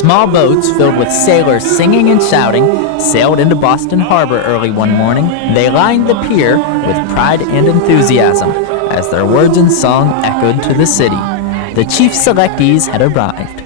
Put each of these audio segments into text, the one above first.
Small boats filled with sailors singing and shouting sailed into Boston Harbor early one morning. They lined the pier with pride and enthusiasm as their words and song echoed to the city. The chief selectees had arrived.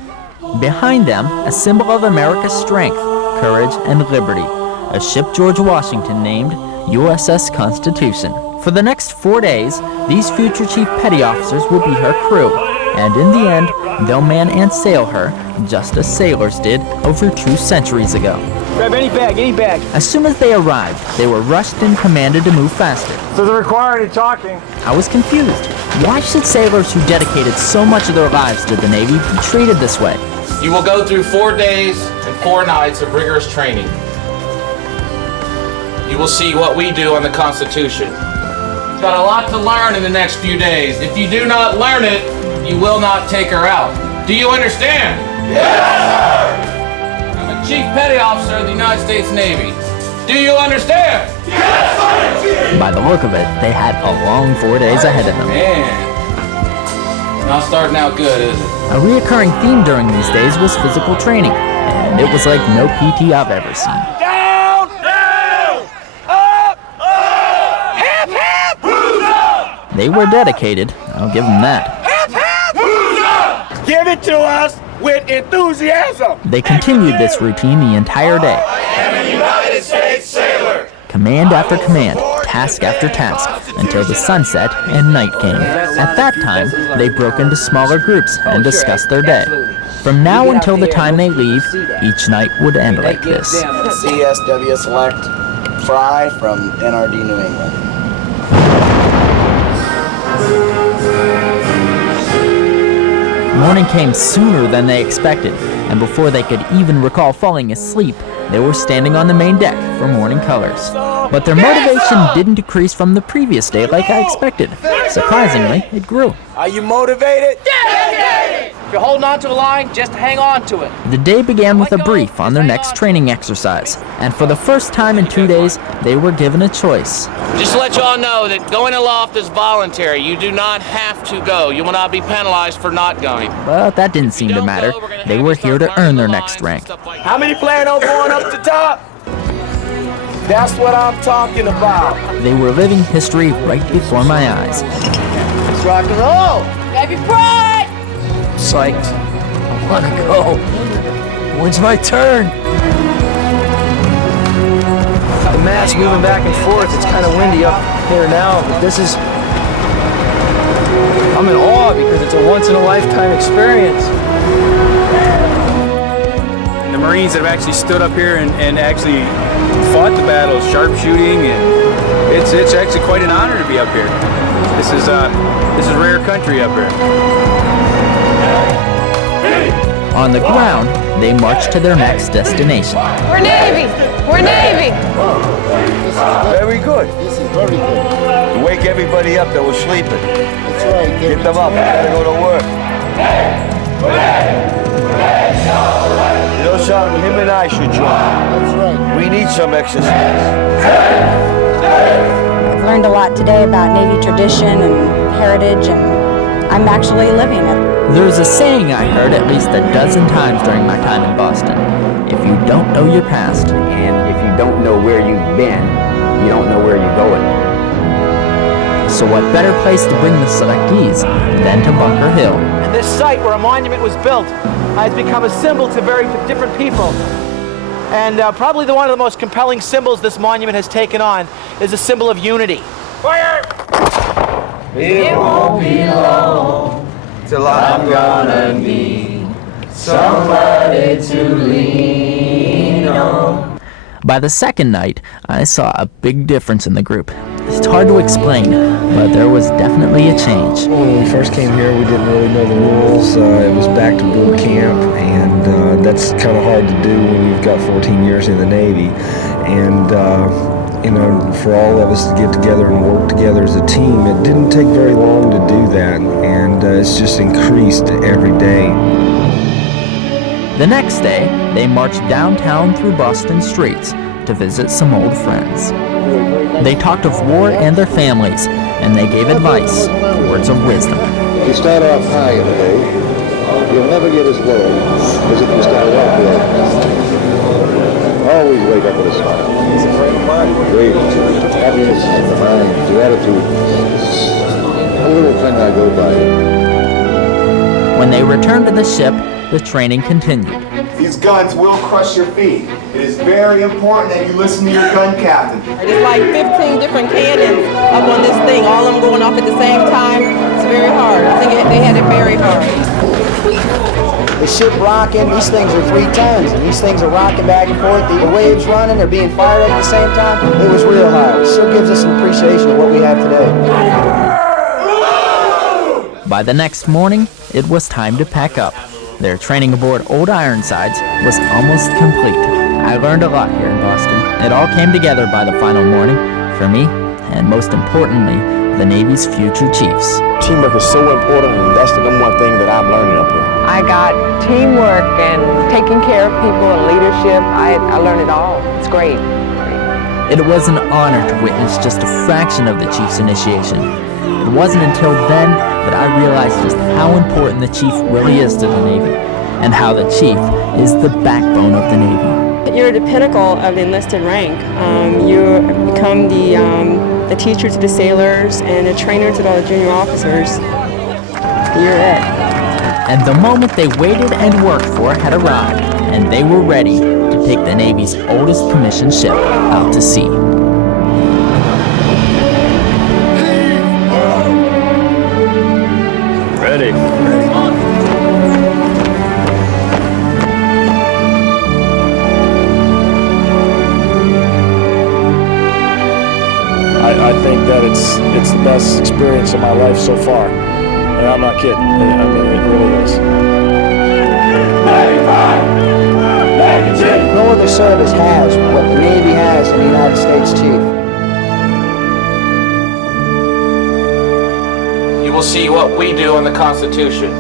Behind them, a symbol of America's strength, courage, and liberty, a ship George Washington named USS Constitution. For the next 4 days, these future chief petty officers will be her crew, and in the end, they'll man and sail her just as sailors did over 2 centuries ago. Grab any bag. As soon as they arrived, they were rushed and commanded to move faster. Doesn't require any talking. I was confused. Why should sailors who dedicated so much of their lives to the Navy be treated this way? You will go through 4 days and 4 nights of rigorous training. You will see what we do on the Constitution. You've got a lot to learn in the next few days. If you do not learn it, you will not take her out. Do you understand? Yes, sir! I'm a Chief Petty Officer of the United States Navy. Do you understand? Yes, sir! By the look of it, they had a long 4 days ahead of them. Man, not starting out good, is it? A reoccurring theme during these days was physical training, and it was like no PT I've ever seen. Down! Up! Hip, hip! Who's up? They were dedicated, I'll give them that. Who's up? Give it to us with enthusiasm! They continued this routine the entire day. I am a United States sailor. Command after command, task after task, until the sunset and night came. At that time, they broke into smaller groups and discussed their day. From now until the time they leave, each night would end like this. CSW Select Fry from NRD New England. Morning came sooner than they expected, and before they could even recall falling asleep, they were standing on the main deck for morning colors. But their motivation didn't decrease from the previous day like I expected. Surprisingly, it grew. Are you motivated? Dedicated! If you're holding on to a line, just hang on to it. The day began with a brief on their next training exercise, and for the first time in 2 days, they were given a choice. Just to let you all know that going aloft is voluntary. You do not have to go. You will not be penalized for not going. But that didn't seem to matter. They were here to earn their next rank. How many plan on going up to top? That's what I'm talking about. They were living history right before my eyes. Let's rock and roll. Grab your pride! Psyched. I want to go. When's my turn? The mast moving back and forth. It's kind of windy up here now, but this is... I'm in awe because it's a once-in-a-lifetime experience. The Marines that have actually stood up here and actually fought the battles, sharpshooting, and it's actually quite an honor to be up here. This is rare country up here. On the ground, they marched to their next destination. We're Navy! We're Navy! Very good. This is very good. You wake everybody up that was sleeping. That's right. Get them up. Gotta go to work. You know something? Him and I should join. That's right. We need some exercise. I've learned a lot today about Navy tradition and heritage, and I'm actually living it. There's a saying I heard at least a dozen times during my time in Boston. If you don't know your past, And if you don't know where you've been, you don't know where you're going. so what better place to bring the selectees than to Bunker Hill? And this site where a monument was built has become a symbol to very different people. And probably one of the most compelling symbols this monument has taken on is a symbol of unity. Fire! It won't be long till I'm gonna need somebody to lean on. By the second night, I saw a big difference in the group. It's hard to explain, but there was definitely a change. When we first came here, we didn't really know the rules. It was back to boot camp, and that's kind of hard to do when you've got 14 years in the Navy. And for all of us to get together and work together as a team, it didn't take very long to do that, and it's just increased every day. The next day, they marched downtown through Boston streets to visit some old friends. They talked of war and their families, and they gave advice, words of wisdom. You start off high in the day, You'll never get as low as if you started off low. Always wake up with a smile. It's a frame of mind. Great. Happiness is the mind, gratitude. It's a little thing I go by. When they returned to the ship, the training continued. These guns will crush your feet. It is very important that you listen to your gun captain. It's like 15 different cannons up on this thing, all of them going off at the same time. It's very hard. I think they had it very hard. The ship rocking, these things are 3 tons, and these things are rocking back and forth. The waves running, they're being fired at the same time. It was real hard. It still gives us an appreciation of what we have today. By the next morning, it was time to pack up. Their training aboard Old Ironsides was almost complete. I learned a lot here in Boston. It all came together by the final morning, for me, and most importantly, the Navy's future chiefs. Teamwork is so important, and that's the number one thing that I'm learning up here. I got teamwork and taking care of people and leadership. I learned it all. It's great. It was an honor to witness just a fraction of the chief's initiation. It wasn't until then that I realized just how important the chief really is to the Navy, and how the chief is the backbone of the Navy. You're the pinnacle of the enlisted rank. You become the teacher to the sailors and the trainer to all the junior officers. You're it. And the moment they waited and worked for had arrived, and they were ready to take the Navy's oldest commissioned ship out to sea. Ready. I think that it's the best experience of my life so far. And I'm not kidding. I mean, it really is. No other service has what the Navy has in the United States Chief. You will see what we do on the Constitution.